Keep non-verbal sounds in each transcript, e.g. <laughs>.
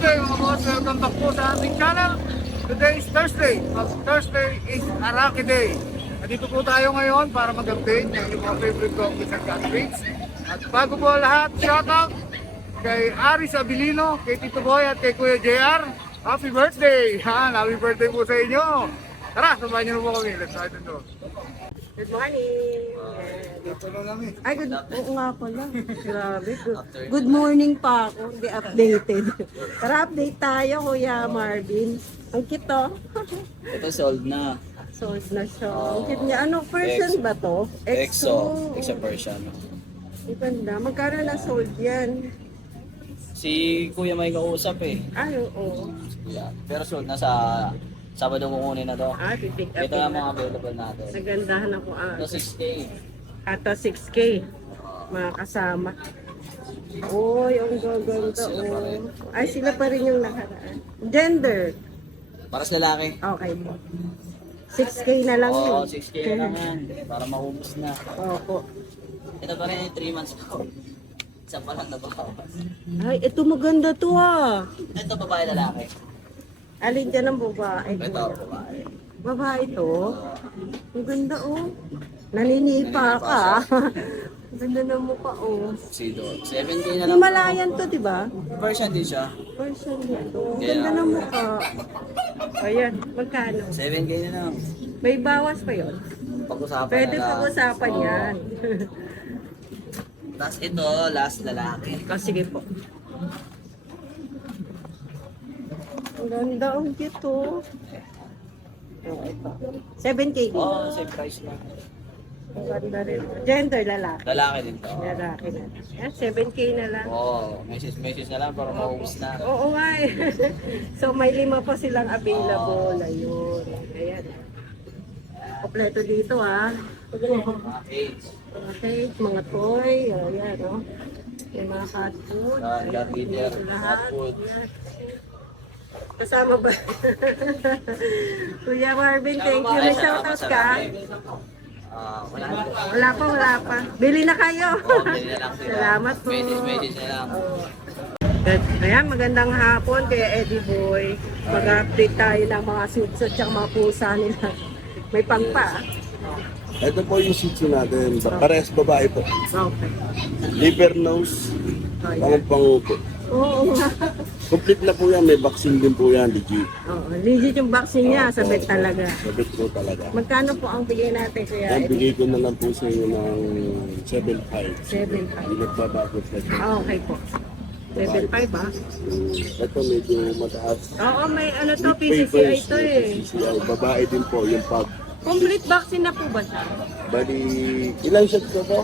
Thursday mga boss. Welcome back po sa ating channel. Today is Thursday. Thursday is Araki Day. Nandito po tayo ngayon para mag-update ng inyong mga favorite coffees and countries. At bago po lahat, shoutout kay Aris Abilino, kay Tito Boy at kay Kuya JR. Happy birthday! <laughs> Han, happy birthday po sa inyo! Tara, samahan niyo po kami. Let's start the door. Good morning! Na namin. Ay, good, oo nga pala. Grabe. Good, good morning pa ako. Hindi updated. Tara, update tayo, Kuya Marvin. Ang cute to. Ito sold na. Sold na siya. Ang cute niya. Ano, person ba to? EXO. EXO Persian. Ang ganda. Magkano na sold yan? Si Kuya may kausap eh. Ay, oo. Yan. Pero sold na sa Sabado kukunin na to. Ah, pipick up Ito ang mga available natin. Nagandahan ako. Ah, Ito 6K. Ato 6K. Mga kasama. Uy, ang gaganda. Sila pa rin. Oh. Ay, sila pa rin yung nakaraan. Gender. Para sa lalaki. Okay. 6K na lang Oo, yun. 6K na lang yan. Para maubos na. Opo. Ito pa rin yung 3 months ko. Isa pa lang nabawas. Ay, ito maganda to ah. Ito babae lalaki. Alin dyan ang babae? Ito babae. Babae to? Ang ganda oh. Naninipa ka. <laughs> Ang ganda ng mukha oh. Sido. 7K na lang. Himalayan to, di ba? Version din siya. Person nito. Ang ganda ng mukha. Ayan, magkano? 7K na lang. May bawas pa yon. Pag-usapan Pwede na lang. pag-usapan Oo. yan. Tapos ito, last lalaki. O, sige po. Ang ganda, ang cute oh. Oh, ito. 7K din. Oo, oh, same price lang. Ang ganda rin. Gender, lalaki. Lalaki din to. Lalaki na. Yan, 7K na lang. Oo, oh, message message na lang para maubos na. Oo nga eh. <laughs> so may lima pa silang available. Ayun. Ayan. Kompleto dito ah. Mga cage. Mga mga toy. Ayan oh. May mga cat food. Ah, cat lahat. cat food. Ayan. Kasama ba? <laughs> Kuya Marvin, thank you. May shoutout ka? Ah, wala. Wala pa, wala pa. Bili na kayo. Oo, bili na lang sila. Salamat po. Message message na lang. Good. Ayan, magandang hapon kay Eddie Boy. Mag-update tayo ng mga suits at mga pusa nila. May pangpa. ah. Ito po yung shih tzu natin. Parehas babae po. Okay. Liver nose. Ayan. Pang pang po. Oo nga. Complete na po yan. May vaccine din po yan. Legit. Oo, legit yung vaccine niya. Sabit talaga. Sabit po talaga. Magkano po ang bigay natin kuya Eddie? bigay ko na lang po sa inyo ng 7.5. 7.5. Hindi nagbabago sa inyo. Ah, okay po. 7.5 ah. Ito medyo mataas. Oo, may ano to, PCCI papers, to may eh. PCCI. Babae din po yung pag. Complete vaccine na po ba siya? Bali, ilang shots ko po?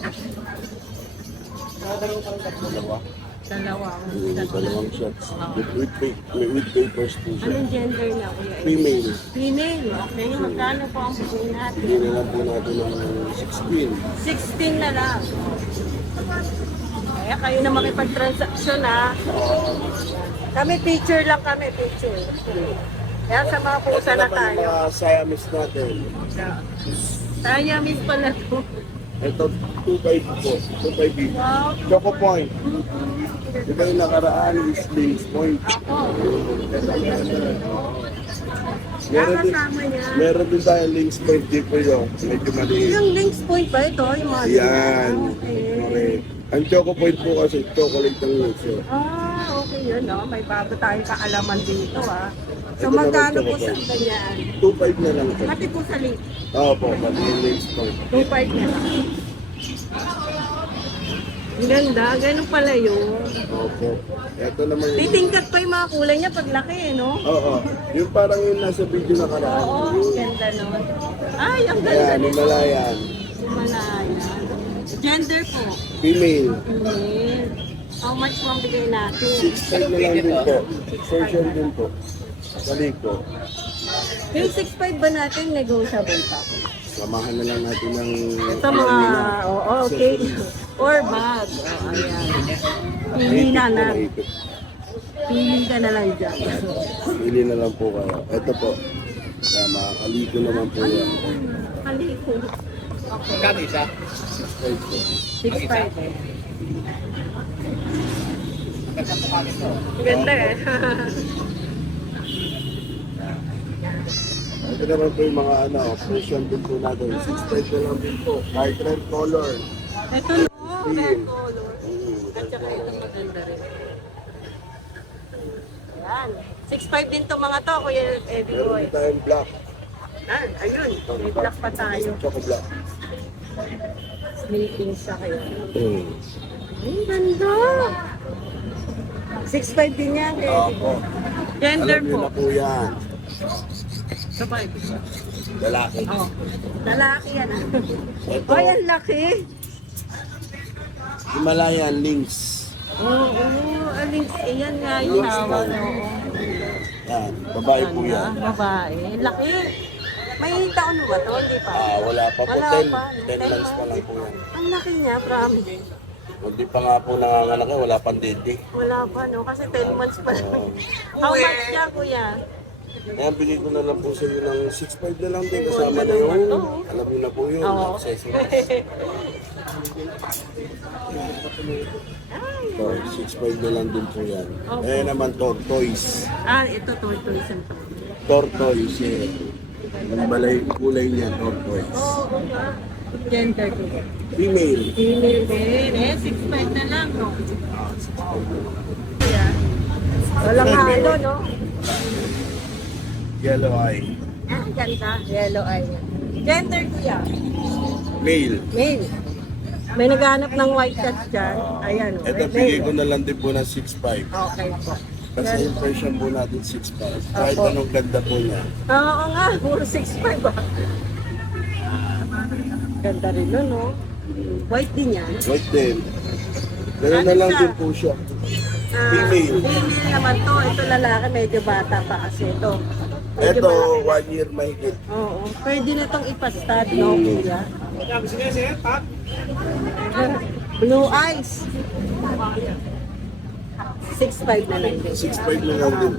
Dalawa. Dalawa. Mm, Dalawang shots. With, with, may with papers po siya. Anong gender na kuya? Female. Female. Okay, magkano po ang bigay natin? Hindi na lang po natin ng 16. 16 na lang. Kaya kayo na makipag-transaction ha. Kami picture lang kami, picture. Kaya sa mga pusa Ito na naman yung tayo. mga Siamese natin. Tayo miss pala to. Ito, 2.5 po. 2.5 each. Wow. Choco Point. Diba yung nakaraan is Lynx Point. Meron din, meron din tayo Lynx Point dito yun. Medyo maliit. Yung links point ba ito? Yung mga Yan. Okay. Okay. Ang Choco Point po kasi chocolate ang luso. Ah, okay yun, no? May bago tayong kaalaman dito, ah. So, Ito naman, magkano po Choco sa Point. ganyan? 2.5 na lang po. Pati po sa link, Oo po, pati yung Lynx Point. 2.5 na lang. Ang ganda, ganun pala yun. Opo. Ito naman yung... Titingkat pa yung mga kulay niya pag laki, eh, no? Oo. Yung parang yung nasa video nakaraan. Oo, Yung- ganda nun. Ay, ang ganda Ayan, nito. Himalayan. Himalaya. Gender po. Female. Female. How much po ang bigay natin? 6.5 na lang din po. Version din po. Kaliko. Yung 6.5 ba natin negotiable pa? Samahan na lang natin ng... Ito mga, oo, okay. Or bag. Oh, ayan. Pili na na. Pili ka na lang dyan. Pili na lang po kayo. Ito po. Kaya makakaliko naman po yan. Kaliko. Magkano isa? 6.5 po. 6.5 eh. Ganda eh. Ito naman po yung mga ano, Persian din po natin. 6.5 na lang din po. Light red color. Ito red color. At saka ito maganda rin. Yan. 6'5 din to mga to, Kuya Eddie Meron Boy. din tayong black. Yan, ayun. May black pa tayo. Choco black. Sleeping siya kayo. Hmm. Ang ganda! 6'5 din yan, Kuya Eddie Opo. Boy. Gender Alam niyo po. na po yan. Sabay. Lalaki. Oh. Lalaki yan ah. Ito, Ay, ang laki. Himalayan Lynx. Oo, oh, aling, ayan nga yung tawag. Oo. Yan, babae po yan. Babae. Laki. May taon ba to? Hindi pa. Ah, wala pa po. Wala 10, pa. 10 months pa lang po yan. Ang laki niya, promise. Hindi pa nga po nanganganak eh, wala pang dede. Wala pa, no? Kasi 10 months pa lang. How much siya, kuya? Kaya bigay ko na lang po sa inyo ng 6.5 na lang din. Kasama na yung, alam niyo na po yun, Oo. accessories. So, 6.5 na lang din po yan. Eh naman tortoise. Ah, ito, tortoise and to. Tortoise eh. Yung balay kulay niya, tortoise. Oo, oh, nga. Gender ko. Female. Female din. Eh, 6'5 na lang, no? Kuya. Walang halo, no? Yellow eye. Ah, ganda. Yellow eye. Gender, kuya. Male. Male. May naghanap ng white cat dyan. Ayan, oh. Ito male. ko na lang din po ng 6.5. Okay po. Kasi yung version po natin 6.5. Kahit anong ganda po niya. Oo nga, puro 6'5 ba? Ganda rin nun, no? White din yan. White din. Ganun na lang din po siya. Ah, Female. Female naman to. Ito lalaki, medyo bata pa kasi ito. Ito, one year mahigit. Oo. Pwede na itong ipastad, no, kuya? Blue eyes. 6'5 na lang din. 6.5 na lang din.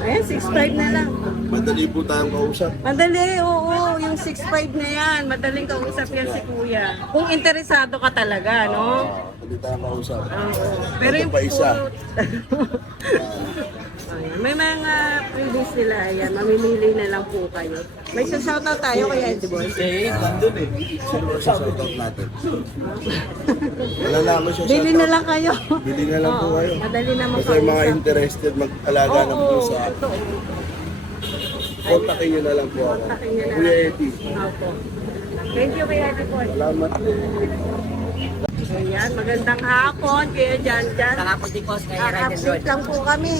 Ayan, 6'5 na lang. Madali po tayong kausap. Madali, oo. Yung 6'5 na yan. Madaling kausap yan si kuya. Kung interesado ka talaga, no? Madali tayong kausap. Oo. Pero Ito yung pa isa. <laughs> May mga freebies nila. Ayan, mamimili na lang po kayo. May shoutout tayo kay Eddie Boy. Sino sa shoutout natin? Wala na ako siya Bili na lang kayo. Bili na lang po Oo, kayo. Madali naman Kasi yung mga interested mag-alaga ng Oo, pusa, totoo. kontakin nyo na lang po ako. Kontakin nyo na Kuya lang. Eddie. Opo. Thank you kay Eddie Boy. Salamat. Ayan, magandang hapon kaya dyan dyan. Nakapag din po kay and Roll. Update lang po kami.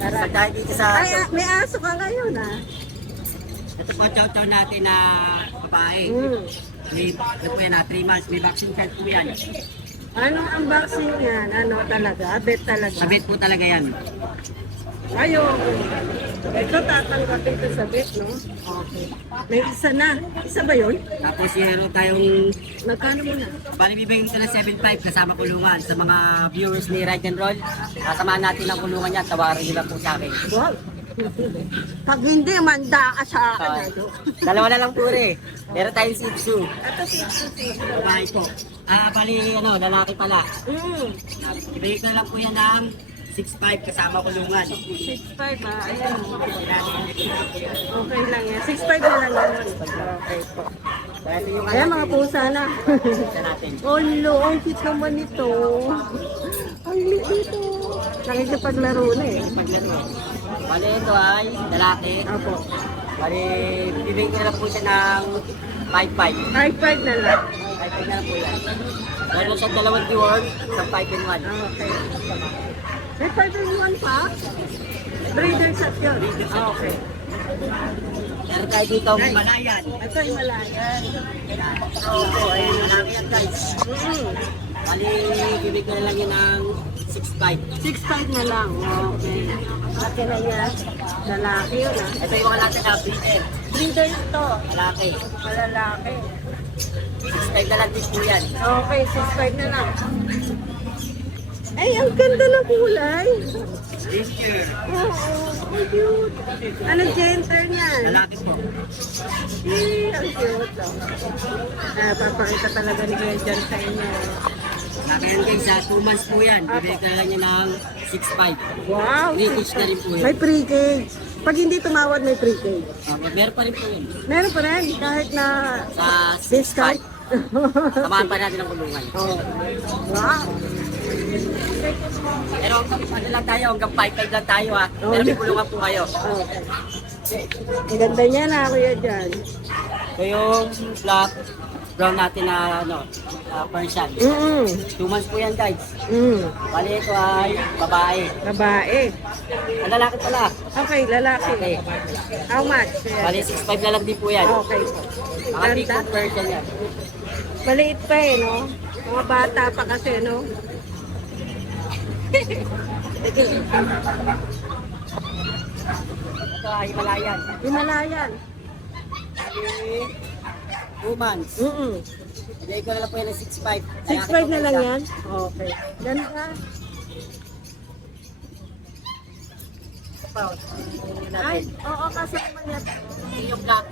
Dahil dito sa... Ay, ah, may aso ka ngayon ah. Ito po chow-chow natin na babae. Mm. May, ano po yan na, 3 months. May vaccine card po yan. Anong unboxing yan? Ano talaga? Bet talaga? Sa vet po talaga yan. Ayo. Ito tatanggapin ko sa bet, no? Okay. May isa na. Isa ba yun? Tapos meron tayong Nagkano mo na? Bali, bibigyan ko ng 7.5 kasama kulungan sa mga viewers ni Ride and Roll. Kasamahan natin ang kulungan niya, tawarin nila po sa akin. Wow. Pag hindi, manda ka sa akin. Ah, ano? dalawa na lang po rin. Meron tayong Shih Tzu. Ito si si Babae po. Ah, bali, ano, lalaki pala. Mm. Ibigay ko na lang po yan ng 6.5 kasama kulungan. 6'5 ah. Ayan. Okay lang yan. 6'5 na lang yan. Okay po. Yung Ayan mga pusa na. sa. Oh, lo, ang cute naman ito. Ang liit ito. Nakikipaglaro na eh. Bali, ito ay lalaki. Apo. Bali, bibigyan ko na po siya ng 5.5. 5'5 na lang. 5.5 na lang po yan. Meron siyang dalawang reward, isang 5 and 1. Okay. May 5 in 1 pa? Breeder shot yun. Okay. Meron tayo dito ang Himalayan. Ito yung malayan. Oo, ayun, lalaki yan guys. Mm. Bali, bibigyan ko na lang yun ng 6.5. 6'5 na lang. Okay. Akin na yan. Lalaki yun ah. Ito yung mga natin na breeder. Breeder ito. Lalaki. Malalaki. 6.5 na lang din po yan. Okay, 6'5 na lang. Ay, ang ganda ng kulay. Oo, ang cute. Ano gender niyan? Lalaki po. Eh, ang cute. oh. Ah, papakita talaga ni Kuya John sa inyo. Yan guys, sa 2 months po yan. Bibigay ka niya ng 6.5. Wow! British na rin po yun. May pre-cage. Pag hindi tumawad, may pre-cage. Uh, meron pa rin po yun. Meron pa rin, kahit na Sa discount. 6.5. Samahan pa natin ang kulungan. <laughs> oh. Wow! Pero ano lang tayo, hanggang 5.5 lang tayo ha. Oh, Pero may kulungan po kayo. Okay. Ang ganda niya na, kuya dyan. So yung black brown natin na ano, uh, Persian. Mm-mm. 2 months po yan guys. Mm. Bali ito ay babae. Babae. Ang lalaki pala. Okay, lalaki. Okay. How much? Bali 6.5 na lang din po yan. Okay. Mga big. Persian yan. Maliit pa eh, no? Mga bata pa kasi, no? Ito ay Himalayan. Himalayan. 2 months. Mm-mm. Bigay ko na lang po yan ng 6.5. 6.5 na lang yan? Okay. Ganda. Ay, oo, kasi naman yan. Yung black.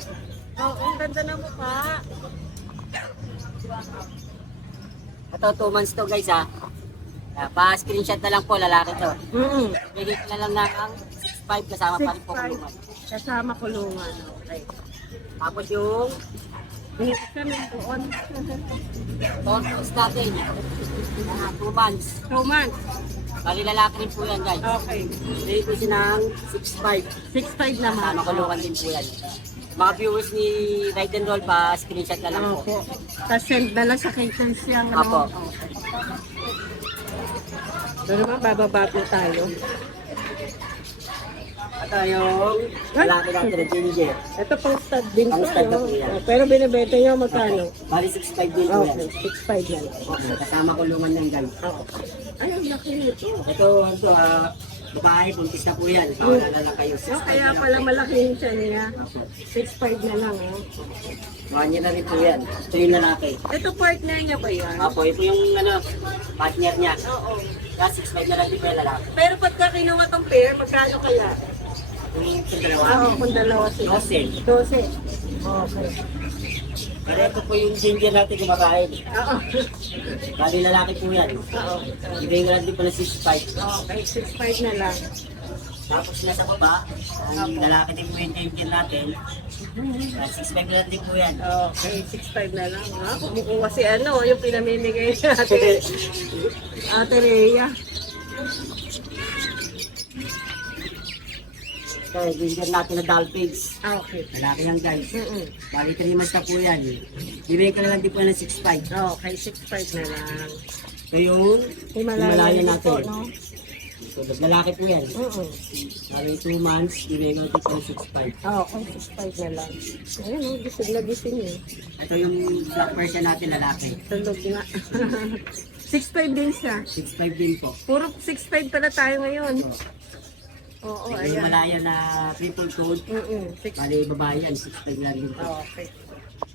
Oo, ang ganda ng mukha. Ito 2 months to guys ha. Uh, pa-screenshot na lang po, lalaki to. Mm-mm. Bigay ko na lang ng 6.5 kasama pa rin po 6.5. kulungan. Kasama kulungan. Okay. Tapos yung Dito kami doon. tortoise natin. 2 months. Two months. Bali lalaki rin po yan guys. Okay. Bigay ko siya ng 6.5. 6.5 naman. Kasama kulungan din po yan. Mga viewers ni Ride and Roll pa screenshot na lang po. Opo. Tapos send na lang sa caters yung Apo. ano. Pero naman, bababa po tayo. Ito yung lalaki natin na ginger. Ito pang stud din Pang to. stud na no? po yan. Oh, Pero binibenta nyo magkano? Bali 6.5 din po yan. Okay, 6.5 yan. Okay, kasama kulungan ng guys. Oo. Ay, ang laki nito. Ito, ito, ah, babae, buntis na po yan. Paalala lang kayo. No, kaya pala malaki yung siya niya. 6.5 na lang. Oh. One year na rin po yan. Ito yung lalaki. Ito partner niya ba yan? Apo, ito yung ano, partner niya. Oo. Kaya 6.5 na lang din po yung lalaki. Pero pagka kinuha tong pair, magkano kaya? Yung sa dalawa, Oo, kung dalawa sila. 12. 12. Okay. Pero ito po yung ginger natin kumakain. Oo. Bali lalaki po yan. Oo. Ibigay ko lang din po ng 6.5. Okay, 6.5 na lang. Tapos sila sa baba, ang lalaki din po yung ginger natin. Kaya 6.5 na lang din po yan. Okay, 6.5 na lang. Ha? Kumukuha si ano, yung pinamimigay natin. <laughs> Ate Rhea. Ito, ginger natin na dolphins. Ah, okay. Lalaki yan guys. Mm-mm. Bali 3 months na po yan. Ibigay ko na lang din po ng 6.5. Okay, 6.5 na lang. Ito yung Himalayan din natin. po, no? So, lalaki po yan. Mm-mm. Bali 2 months, ibigay ko din po ng 6.5. Ah, okay, 6.5 na lang. Ayun, oh, gising na gising eh. Ito yung black Persian natin lalaki. Tulog nga. <laughs> 6.5 din siya. 6.5 din po. Puro 6.5 pala tayo ngayon. Oo, Yung ayan. Himalaya na triple coat. Mm-mm, 6 Bali babae yan, 6.5 lang din po. Okay.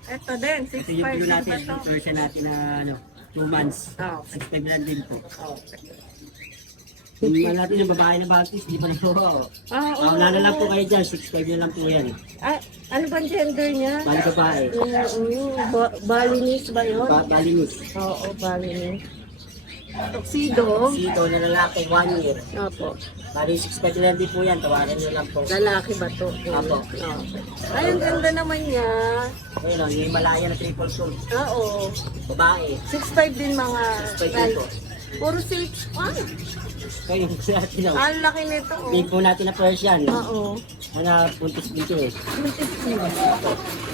Ito din, Ito 6.5 yung pilo din natin, ba yung to? Persian natin na ano, 2 months. Ah, okay. 6.5 lang din po. Okay. Yung mga natin yung babae na Baltis, di pa na po. Ah, oo. Ah, wala na lang po kayo dyan, 6.5 na lang po yan. Ah, ano bang gender niya? Bali babae. Mm, ba- Balinese ba yun? Ba Balinese. Oo, Balinese. Tuxedo. Sito na lalaki, 1 year. Opo. Bali 6.5 lang din po yan, tawaran nyo lang po. Lalaki ba to? Okay. Ay, ang ganda naman niya. Ayun lang, yung Himalaya na triple coat. Oo. Babae. 6'5 din mga 6.5 din po. Puro 6. Ah, Kaya yung sa atin lang. ang laki nito. oh. Big po natin na Persian. Oo. Mga puntis dito eh. 26.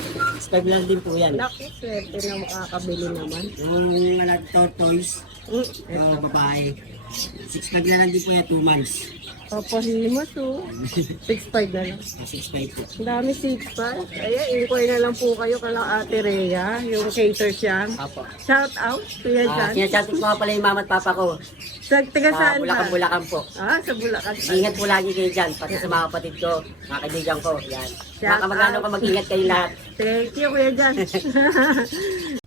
6.5 lang din po yan. Laki, swerte na makakabili naman. Yung mga tortoise, Mm. uh, babae. 6.5 na lang din po yan, 2 months. Papahimos oh. 6'5 na lang. 6.5 po. Ang dami 6'5. Ayan, inquire na lang po kayo kala Ate Rhea, yung cater siya. Apo. Shout out, Kuya Ah, Jan. Sinachat ko nga pala yung mama at papa ko. Sa taga Sa saan ba? Bulacan, Bulacan po. Ah, sa Bulacan. Ingat po lagi kayo dyan, pati sa mga kapatid ko, mga kaibigan ko. Yan. Shout Mga kamag-anak out. ko, mag-ingat kayo lahat. Thank you, Kuya Jan. <laughs>